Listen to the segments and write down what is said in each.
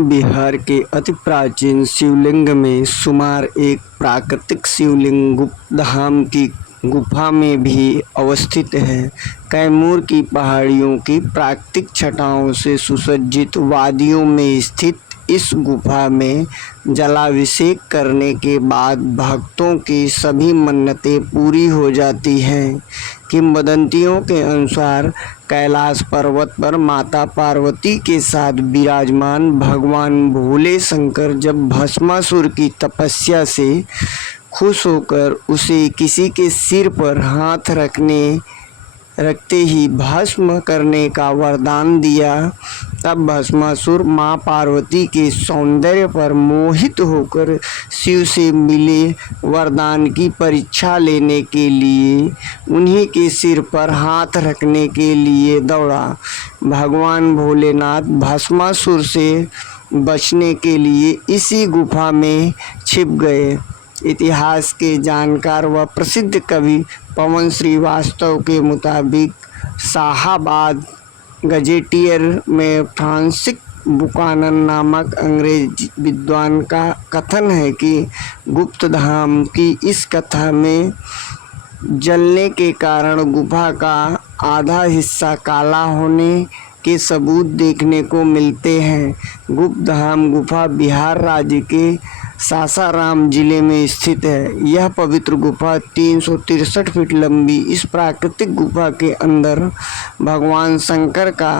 बिहार के अति प्राचीन शिवलिंग में शुमार एक प्राकृतिक शिवलिंग गुप्तधाम की गुफा में भी अवस्थित है। कैमूर की पहाड़ियों की प्राकृतिक छटाओं से सुसज्जित वादियों में स्थित इस गुफा में जलाभिषेक करने के बाद भक्तों की सभी मन्नतें पूरी हो जाती हैं। किंवदंतियों के अनुसार कैलाश पर्वत पर माता पार्वती के साथ विराजमान भगवान भोले शंकर जब भस्मासुर की तपस्या से खुश होकर उसे किसी के सिर पर हाथ रखते ही भस्म करने का वरदान दिया, तब भस्मासुर मां पार्वती के सौंदर्य पर मोहित होकर शिव से मिले वरदान की परीक्षा लेने के लिए उन्हीं के सिर पर हाथ रखने के लिए दौड़ा। भगवान भोलेनाथ भस्मासुर से बचने के लिए इसी गुफा में छिप गए। इतिहास के जानकार व प्रसिद्ध कवि पवन श्रीवास्तव के मुताबिक शाहाबाद गजेटियर में फ्रांसिस बुकानन नामक अंग्रेज विद्वान का कथन है कि गुप्तधाम की इस कथा में जलने के कारण गुफा का आधा हिस्सा काला होने के सबूत देखने को मिलते हैं। गुप्तधाम गुफा बिहार राज्य के सासाराम जिले में स्थित है। यह पवित्र गुफा 363 फीट लंबी इस प्राकृतिक गुफा के अंदर भगवान शंकर का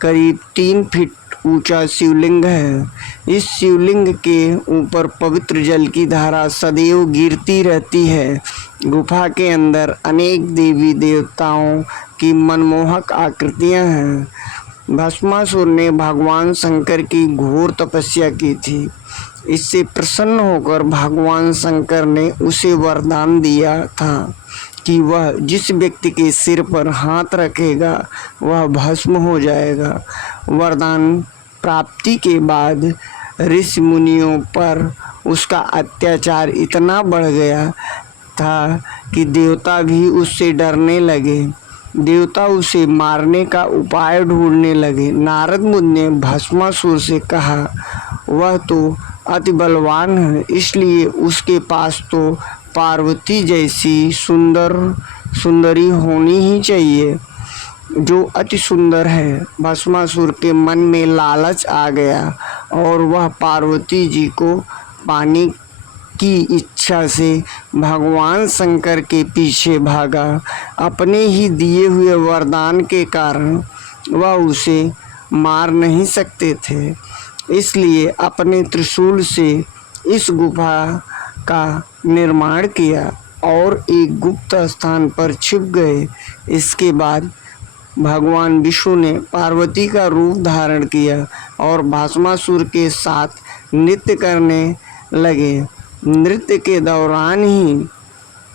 करीब 3 फीट ऊंचा शिवलिंग है। इस शिवलिंग के ऊपर पवित्र जल की धारा सदैव गिरती रहती है। गुफा के अंदर अनेक देवी देवताओं की मनमोहक आकृतियां हैं। भस्मासुर ने भगवान शंकर की घोर तपस्या की थी। इससे प्रसन्न होकर भगवान शंकर ने उसे वरदान दिया था कि वह जिस व्यक्ति के सिर पर हाथ रखेगा वह भस्म हो जाएगा। वरदान प्राप्ति के बाद ऋषि मुनियों पर उसका अत्याचार इतना बढ़ गया था कि देवता भी उससे डरने लगे। देवता उसे मारने का उपाय ढूंढने लगे। नारद मुनि ने भस्मासुर से कहा, वह तो अति बलवान है, इसलिए उसके पास तो पार्वती जैसी सुंदरी होनी ही चाहिए, जो अति सुंदर है। भस्मासुर के मन में लालच आ गया और वह पार्वती जी को पाने की इच्छा से भगवान शंकर के पीछे भागा। अपने ही दिए हुए वरदान के कारण वह उसे मार नहीं सकते थे, इसलिए अपने त्रिशूल से इस गुफा का निर्माण किया और एक गुप्त स्थान पर छिप गए। इसके बाद भगवान विष्णु ने पार्वती का रूप धारण किया और भस्मासुर के साथ नृत्य करने लगे। नृत्य के दौरान ही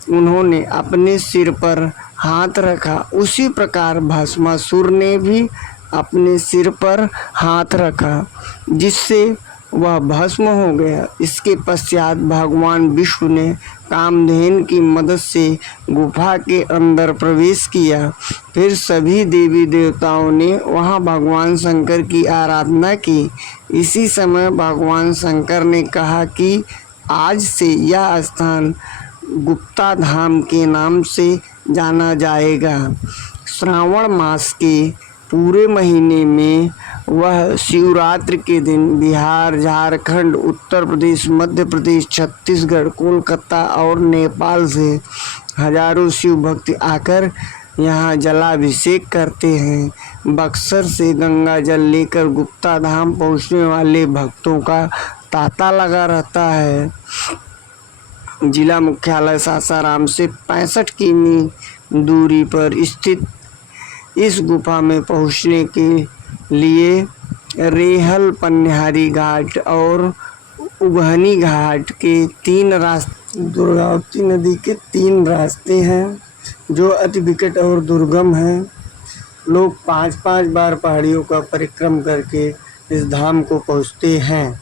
उन्होंने अपने सिर पर हाथ रखा। उसी प्रकार भस्मासुर ने भी अपने सिर पर हाथ रखा, जिससे वह भस्म हो गया। इसके पश्चात भगवान विष्णु ने कामधेनु की मदद से गुफा के अंदर प्रवेश किया। फिर सभी देवी देवताओं ने वहां भगवान शंकर की आराधना की। इसी समय भगवान शंकर ने कहा कि आज से यह स्थान गुप्ता धाम के नाम से जाना जाएगा। श्रावण मास के पूरे महीने में वह शिवरात्रि के दिन बिहार, झारखंड, उत्तर प्रदेश, मध्य प्रदेश, छत्तीसगढ़, कोलकाता और नेपाल से हजारों शिव भक्त आकर यहाँ जलाभिषेक करते हैं। बक्सर से गंगा जल लेकर गुप्ता धाम पहुँचने वाले भक्तों का तांता लगा रहता है। जिला मुख्यालय सासाराम से 65 किमी दूरी पर स्थित इस गुफा में पहुंचने के लिए रेहल, पन्यारी घाट और उगहनी घाट के 3 रास्ते, दुर्गावती नदी के 3 रास्ते हैं जो अति विकट और दुर्गम हैं। लोग 5-5 बार पहाड़ियों का परिक्रम करके इस धाम को पहुंचते हैं।